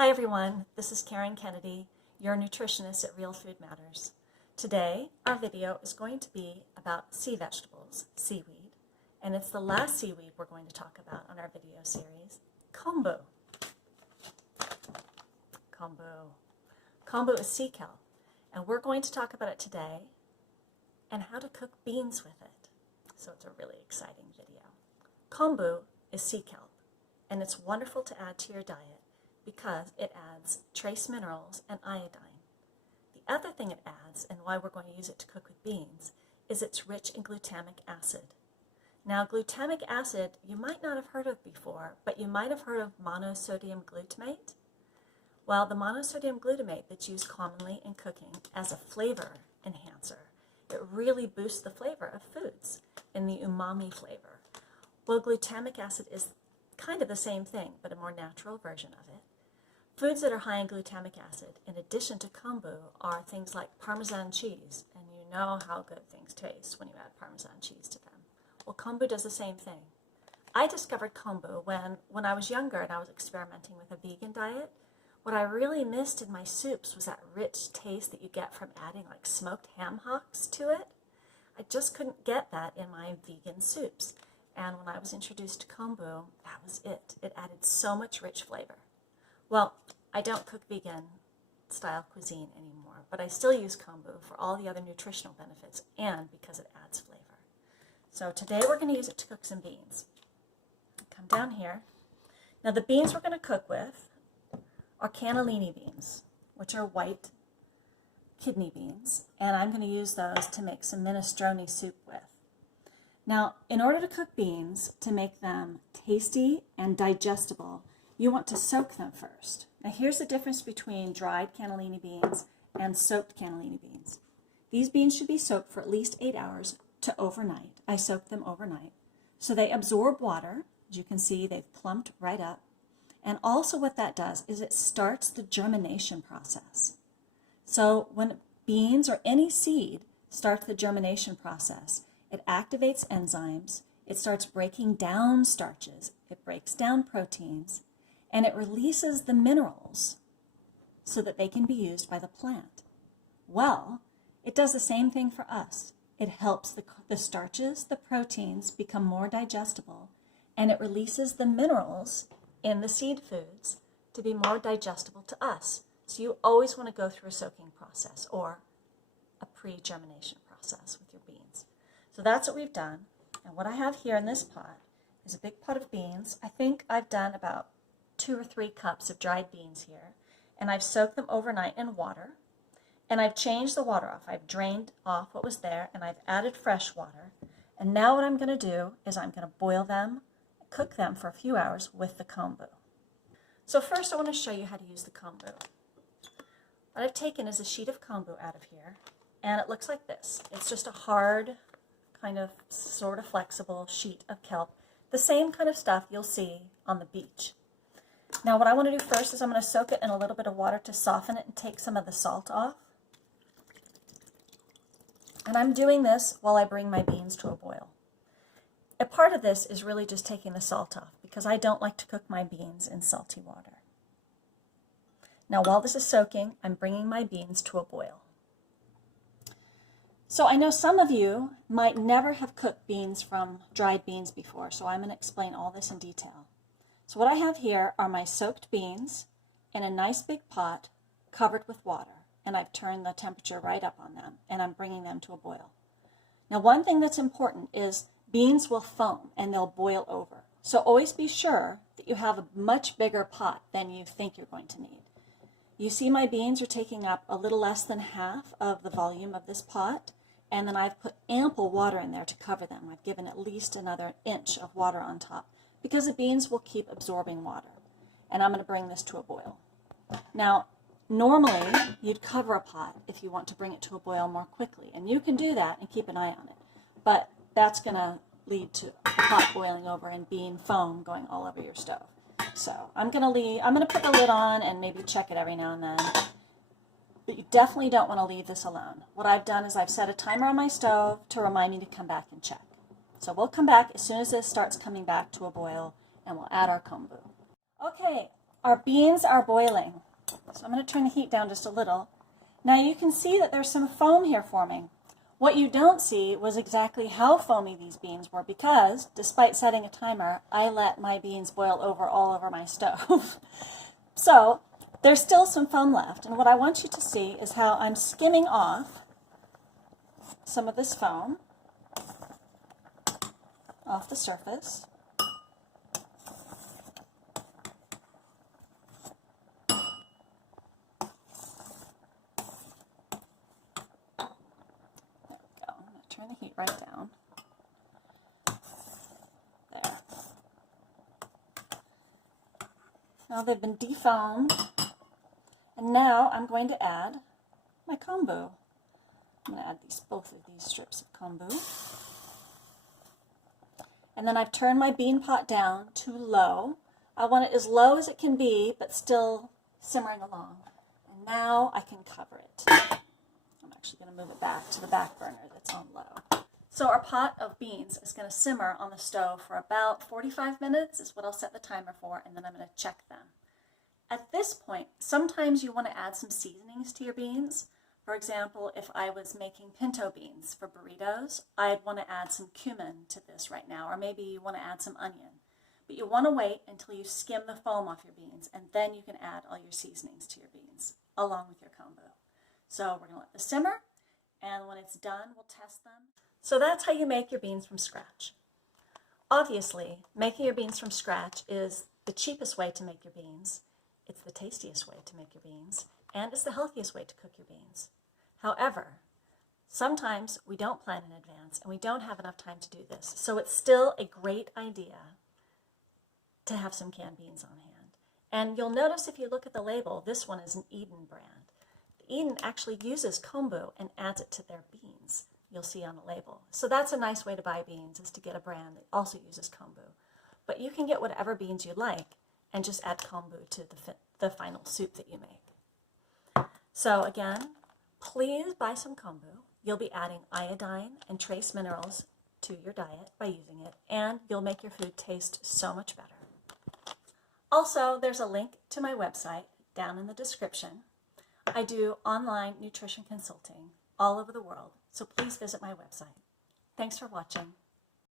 Hi everyone, this is Karen Kennedy, your nutritionist at Real Food Matters. Today, our video is going to be about sea vegetables, seaweed, and it's the last seaweed we're going to talk about on our video series, kombu. Kombu is sea kelp, and we're going to talk about it today and how to cook beans with it. So it's a really exciting video. Kombu is sea kelp, and it's wonderful to add to your diet because it adds trace minerals and iodine. The other thing it adds, and why we're going to use it to cook with beans, is it's rich in glutamic acid. Now, glutamic acid you might not have heard of before, but you might have heard of monosodium glutamate. Well, the monosodium glutamate that's used commonly in cooking as a flavor enhancer, it really boosts the flavor of foods in the umami flavor. Well, glutamic acid is kind of the same thing, but a more natural version of it. Foods that are high in glutamic acid, in addition to kombu, are things like Parmesan cheese, and you know how good things taste when you add Parmesan cheese to them. Well, kombu does the same thing. I discovered kombu when I was younger and I was experimenting with a vegan diet. What I really missed in my soups was that rich taste that you get from adding like smoked ham hocks to it. I just couldn't get that in my vegan soups. And when I was introduced to kombu, that was it. It added so much rich flavor. Well, I don't cook vegan style cuisine anymore, but I still use kombu for all the other nutritional benefits and because it adds flavor. So today we're going to use it to cook some beans. Come down here. Now the beans we're going to cook with are cannellini beans, which are white kidney beans, and I'm going to use those to make some minestrone soup with. Now, in order to cook beans, to make them tasty and digestible, you want to soak them first. Now here's the difference between dried cannellini beans and soaked cannellini beans. These beans should be soaked for at least 8 hours to overnight. I soaked them overnight. So they absorb water. As you can see, they've plumped right up. And also what that does is it starts the germination process. So when beans or any seed starts the germination process, it activates enzymes, it starts breaking down starches, it breaks down proteins, and it releases the minerals so that they can be used by the plant. Well, it does the same thing for us. It helps the starches, the proteins become more digestible, and it releases the minerals in the seed foods to be more digestible to us. So you always want to go through a soaking process or a pre-germination process with your beans. So that's what we've done. And what I have here in this pot is a big pot of beans. I think I've done about 2 or 3 cups of dried beans here. And I've soaked them overnight in water. And I've changed the water off. I've drained off what was there and I've added fresh water. And now what I'm going to do is I'm going to boil them, cook them for a few hours with the kombu. So first I want to show you how to use the kombu. What I've taken is a sheet of kombu out of here, and it looks like this. It's just a hard, kind of sort of flexible sheet of kelp, the same kind of stuff you'll see on the beach. Now what I want to do first is I'm going to soak it in a little bit of water to soften it and take some of the salt off. And I'm doing this while I bring my beans to a boil. A part of this is really just taking the salt off because I don't like to cook my beans in salty water. Now while this is soaking, I'm bringing my beans to a boil. So I know some of you might never have cooked beans from dried beans before, so I'm going to explain all this in detail. So what I have here are my soaked beans in a nice big pot covered with water, and I've turned the temperature right up on them, and I'm bringing them to a boil. Now one thing that's important is beans will foam and they'll boil over. So always be sure that you have a much bigger pot than you think you're going to need. You see my beans are taking up a little less than half of the volume of this pot, and then I've put ample water in there to cover them. I've given at least another inch of water on top because the beans will keep absorbing water. And I'm going to bring this to a boil. Now, normally you'd cover a pot if you want to bring it to a boil more quickly, and you can do that and keep an eye on it. But that's going to lead to the pot boiling over and bean foam going all over your stove. So I'm going to put the lid on and maybe check it every now and then. But you definitely don't want to leave this alone. What I've done is I've set a timer on my stove to remind me to come back and check. So we'll come back as soon as this starts coming back to a boil, and we'll add our kombu. Okay, Our beans are boiling. So I'm going to turn the heat down just a little. Now you can see that there's some foam here forming. What you don't see was exactly how foamy these beans were because, despite setting a timer, I let my beans boil over all over my stove. So there's still some foam left, and what I want you to see is how I'm skimming off some of this foam off the surface. Turn the heat right down. There. Now they've been defoamed, and now I'm going to add my kombu. I'm going to add both of these strips of kombu. And then I've turned my bean pot down to low. I want it as low as it can be, but still simmering along. And now I can cover it. I'm actually going to move it back to the back burner that's on low. So our pot of beans is going to simmer on the stove for about 45 minutes is what I'll set the timer for, and then I'm going to check them. At this point, sometimes you want to add some seasonings to your beans. For example, if I was making pinto beans for burritos, I'd want to add some cumin to this right now, or maybe you want to add some onion. But you want to wait until you skim the foam off your beans, and then you can add all your seasonings to your beans, along with your kombu. So we're going to let this simmer, and when it's done, we'll test them. So that's how you make your beans from scratch. Obviously, making your beans from scratch is the cheapest way to make your beans. It's the tastiest way to make your beans, and it's the healthiest way to cook your beans. However, sometimes we don't plan in advance, and we don't have enough time to do this. So it's still a great idea to have some canned beans on hand. And you'll notice if you look at the label, this one is an Eden brand. Eden actually uses kombu and adds it to their beans. You'll see on the label. So that's a nice way to buy beans, is to get a brand that also uses kombu. But you can get whatever beans you like and just add kombu to the final soup that you make. So again, please buy some kombu. You'll be adding iodine and trace minerals to your diet by using it, and you'll make your food taste so much better. Also, there's a link to my website down in the description. I do online nutrition consulting all over the world, so please visit my website. Thanks for watching.